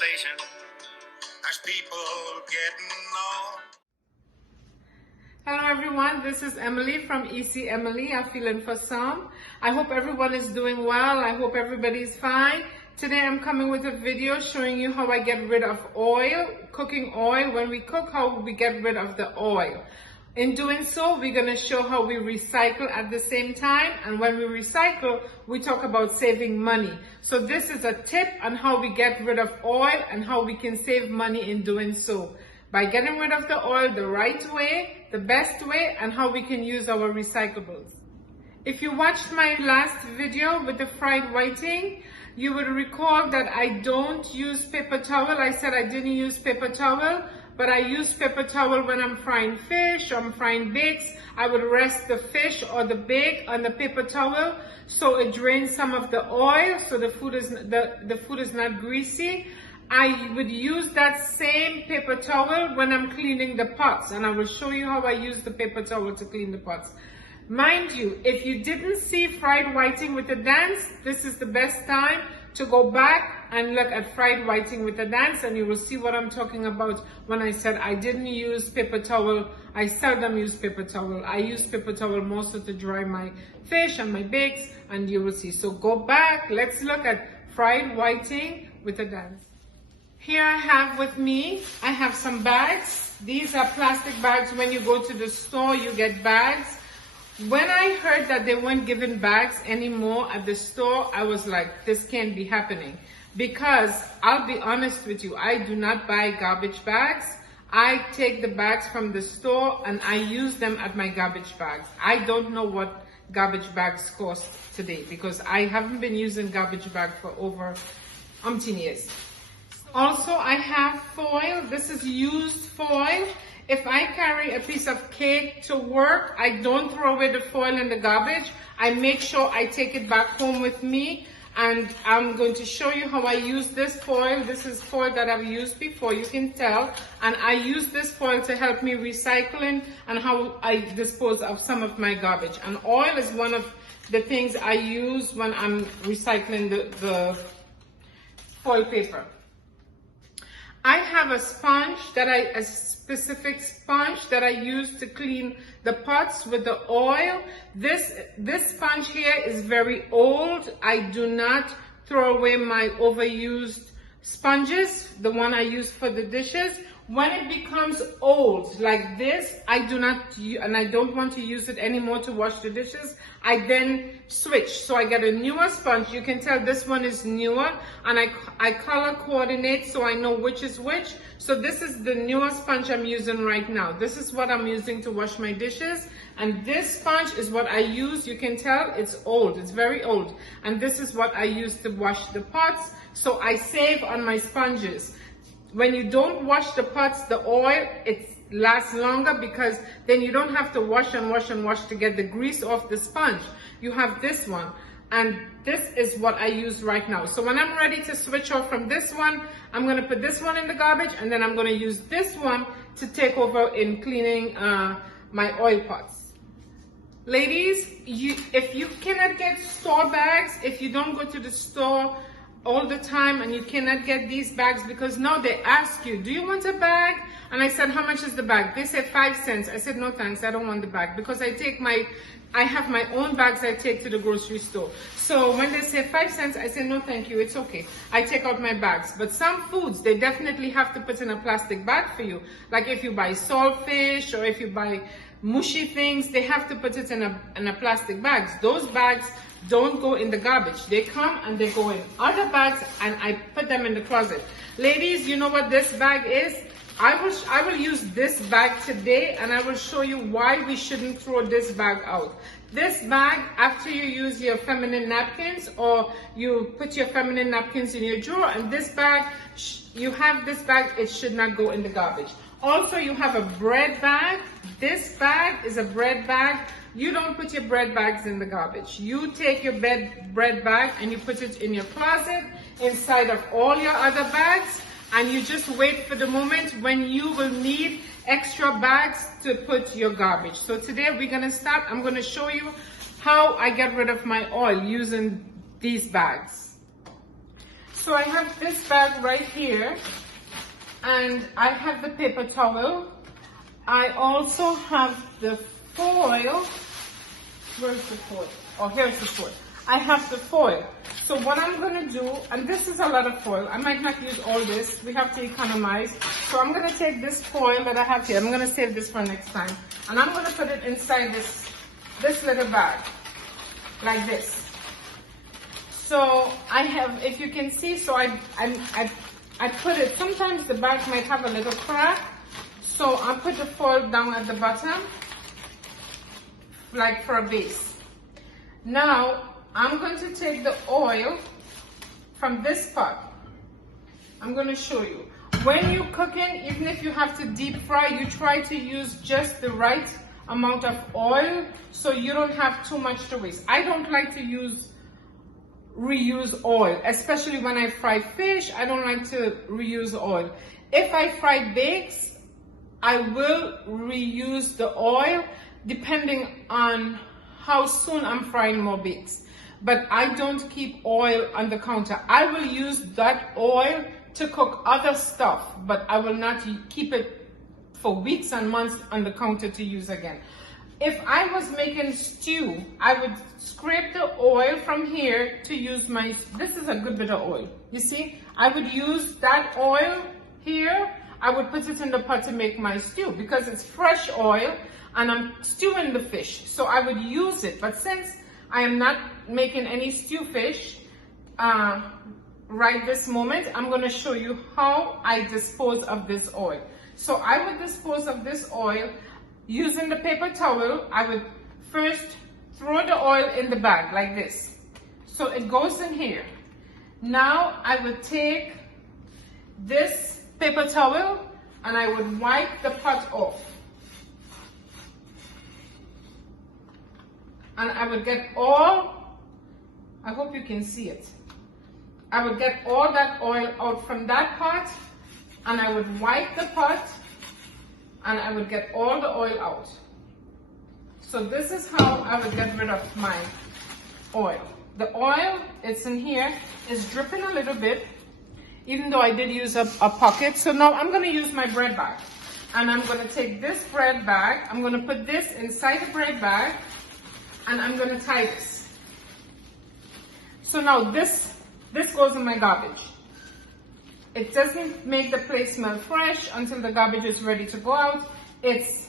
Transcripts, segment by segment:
station. There's people getting on. Hello everyone, this is Emily from EC Emily. I'm feeling for some. I hope everyone is doing well. I hope everybody's fine. Today I'm coming with a video showing you how I get rid of oil, cooking oil. When we cook, how we get rid of the oil. In doing so, we're going to show how we recycle at the same time. And when we recycle, we talk about saving money. So this is a tip on how we get rid of oil and how we can save money in doing so. By getting rid of the oil the right way, the best way, and how we can use our recyclables. If you watched my last video with the fried whiting, you will recall that I don't use paper towel. I said I didn't use paper towel, but I use paper towel when I'm frying fish or I'm frying bakes. I would rest the fish or the bake on the paper towel so it drains some of the oil, so the food is not greasy. I would use that same paper towel when I'm cleaning the pots, and I will show you how I use the paper towel to clean the pots. Mind you, if you didn't see fried whiting with the dance, this is the best time to go back and look at fried whiting with the dance, and you will see what I'm talking about when I said I didn't use paper towel. I seldom use paper towel. I use paper towel mostly to dry my fish and my bakes, and you will see. So go back, let's look at fried whiting with the dance. Here I have with me, I have some bags. These are plastic bags. When you go to the store, you get bags. When I heard that they weren't giving bags anymore at the store, I was like, this can't be happening. Because I'll be honest with you, I do not buy garbage bags. I take the bags from the store and I use them at my garbage bags. I don't know what garbage bags cost today because I haven't been using garbage bag for over umpteen years. Also, I have foil. This is used foil. If I carry a piece of cake to work, I don't throw away the foil in the garbage. I make sure I take it back home with me. And I'm going to show you how I use this foil. This is foil that I've used before, you can tell. And I use this foil to help me recycling and how I dispose of some of my garbage. And oil is one of the things I use when I'm recycling the foil paper. I have a specific sponge that I use to clean the pots with the oil. This sponge here is very old. I do not throw away my overused sponges, the one I use for the dishes. When it becomes old like this, I don't want to use it anymore to wash the dishes. I then switch. So I get a newer sponge. You can tell this one is newer, and I color coordinate so I know which is which. So this is the newer sponge I'm using right now. This is what I'm using to wash my dishes. And this sponge is what I use. You can tell it's old. It's very old. And this is what I use to wash the pots. So I save on my sponges. When you don't wash the pots, the oil, it lasts longer because then you don't have to wash and wash and wash to get the grease off the sponge. You have this one, and this is what I use right now. So when I'm ready to switch off from this one, I'm going to put this one in the garbage, and then I'm going to use this one to take over in cleaning my oil pots. Ladies, if you cannot get store bags, if you don't go to the store all the time and you cannot get these bags, because now they ask you, do you want a bag? And I said, how much is the bag? They said 5 cents. I said, no thanks, I don't want the bag, because I have my own bags I take to the grocery store. So when they say 5 cents, I say, no thank you, it's okay. I take out my bags. But some foods, they definitely have to put in a plastic bag for you. Like if you buy saltfish or if you buy mushy things, they have to put it in a plastic bags. Those bags don't go in the garbage. They come and they go in other bags, and I put them in the closet. Ladies, you know what this bag is? I will use this bag today, and I will show you why we shouldn't throw this bag out. This bag, after you use your feminine napkins, or you put your feminine napkins in your drawer, and this bag, you have this bag, it should not go in the garbage. Also, you have a bread bag. This bag is a bread bag. You don't put your bread bags in the garbage. You take your bread bag and you put it in your closet inside of all your other bags, and you just wait for the moment when you will need extra bags to put your garbage. So today we're going to start. I'm going to show you how I get rid of my oil using these bags. So I have this bag right here, and I have the paper towel. I also have the foil. Where's the foil? Oh, here's the foil. I have the foil. So what I'm going to do, and this is a lot of foil. I might not use all this. We have to economize. So I'm going to take this foil that I have here. I'm going to save this for next time. And I'm going to put it inside this little bag, like this. So I have, if you can see, so I put it, sometimes the bag might have a little crack. So I put the foil down at the bottom, like for a base. Now, I'm going to take the oil from this pot. I'm going to show you. When you're cooking, even if you have to deep fry, you try to use just the right amount of oil so you don't have too much to waste. I don't like to reuse oil, especially when I fry fish. I don't like to reuse oil. If I fry bakes, I will reuse the oil depending on how soon I'm frying more bakes. But I don't keep oil on the counter. I will use that oil to cook other stuff, but I will not keep it for weeks and months on the counter to use again. If I was making stew, I would scrape the oil from here to use my, this is a good bit of oil. You see, I would use that oil here. I would put it in the pot to make my stew because it's fresh oil and I'm stewing the fish. So I would use it, but since I am not making any stew fish right this moment, I'm going to show you how I dispose of this oil. So I would dispose of this oil using the paper towel. I would first throw the oil in the bag like this. So it goes in here. Now I would take this paper towel and I would wipe the pot off. And I would get all, I hope you can see it. I would get all that oil out from that pot and I would wipe the pot and I would get all the oil out. So this is how I would get rid of my oil. The oil, it's in here, is dripping a little bit, even though I did use a pocket. So now I'm going to use my bread bag. And I'm going to take this bread bag, I'm going to put this inside the bread bag, and I'm going to tie this. So now this goes in my garbage. It doesn't make the place smell fresh until the garbage is ready to go out. It's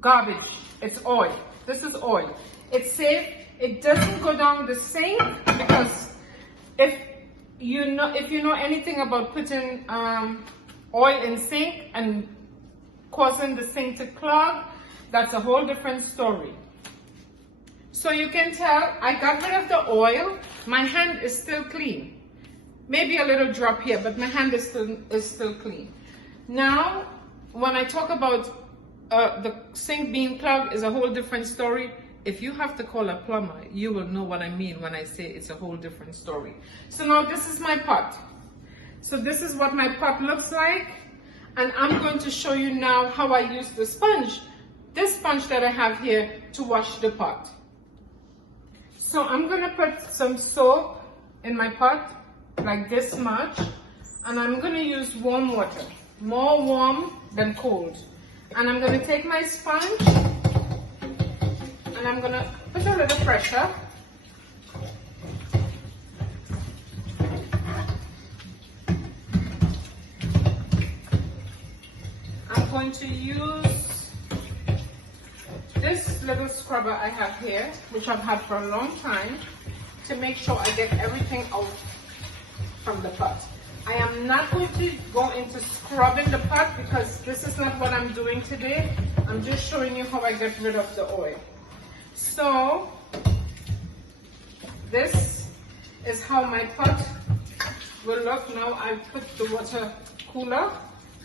garbage. It's oil. This is oil. It's safe. It doesn't go down the sink because if you know anything about putting oil in sink and causing the sink to clog, that's a whole different story. So you can tell I got rid of the oil. My hand is still clean. Maybe a little drop here, but my hand is still clean. Now, when I talk about the sink being clogged is a whole different story. If you have to call a plumber, you will know what I mean when I say it's a whole different story. So now this is my pot. So this is what my pot looks like. And I'm going to show you now how I use the sponge, this sponge that I have here, to wash the pot. So I'm going to put some soap in my pot, like this much. And I'm going to use warm water, more warm than cold. And I'm going to take my sponge and I'm going to put a little pressure. I'm going to use this little scrubber I have here, which I've had for a long time, to make sure I get everything out from the pot. I am not going to go into scrubbing the pot because this is not what I'm doing today. I'm just showing you how I get rid of the oil. So this is how my pot will look. Now I put the water cooler.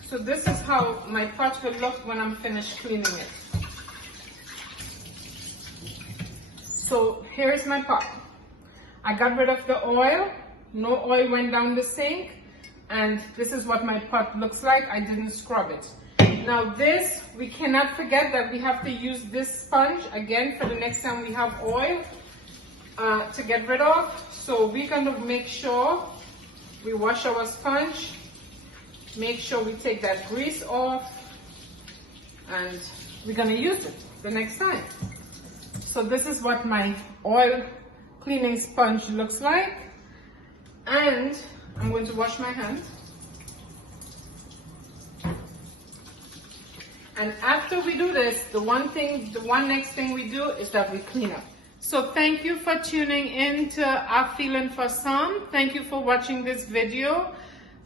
So this is how my pot will look when I'm finished cleaning it. So here's my pot. I got rid of the oil. No oil went down the sink. And this is what my pot looks like. I didn't scrub it. Now this, we cannot forget that we have to use this sponge again for the next time we have oil. to get rid of. So we're going to make sure we wash our sponge. Make sure we take that grease off, and we're going to use it the next time. So this is what my oil cleaning sponge looks like, and I'm going to wash my hands. And after we do this, the one next thing we do is that we clean up. So thank you for tuning in to Our Feeling for Some. Thank you for watching this video.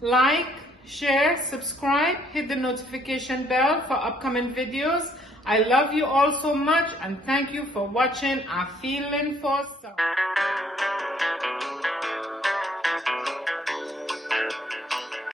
Like, share, subscribe, hit the notification bell for upcoming videos. I love you all so much, and thank you for watching Our Feeling for Some.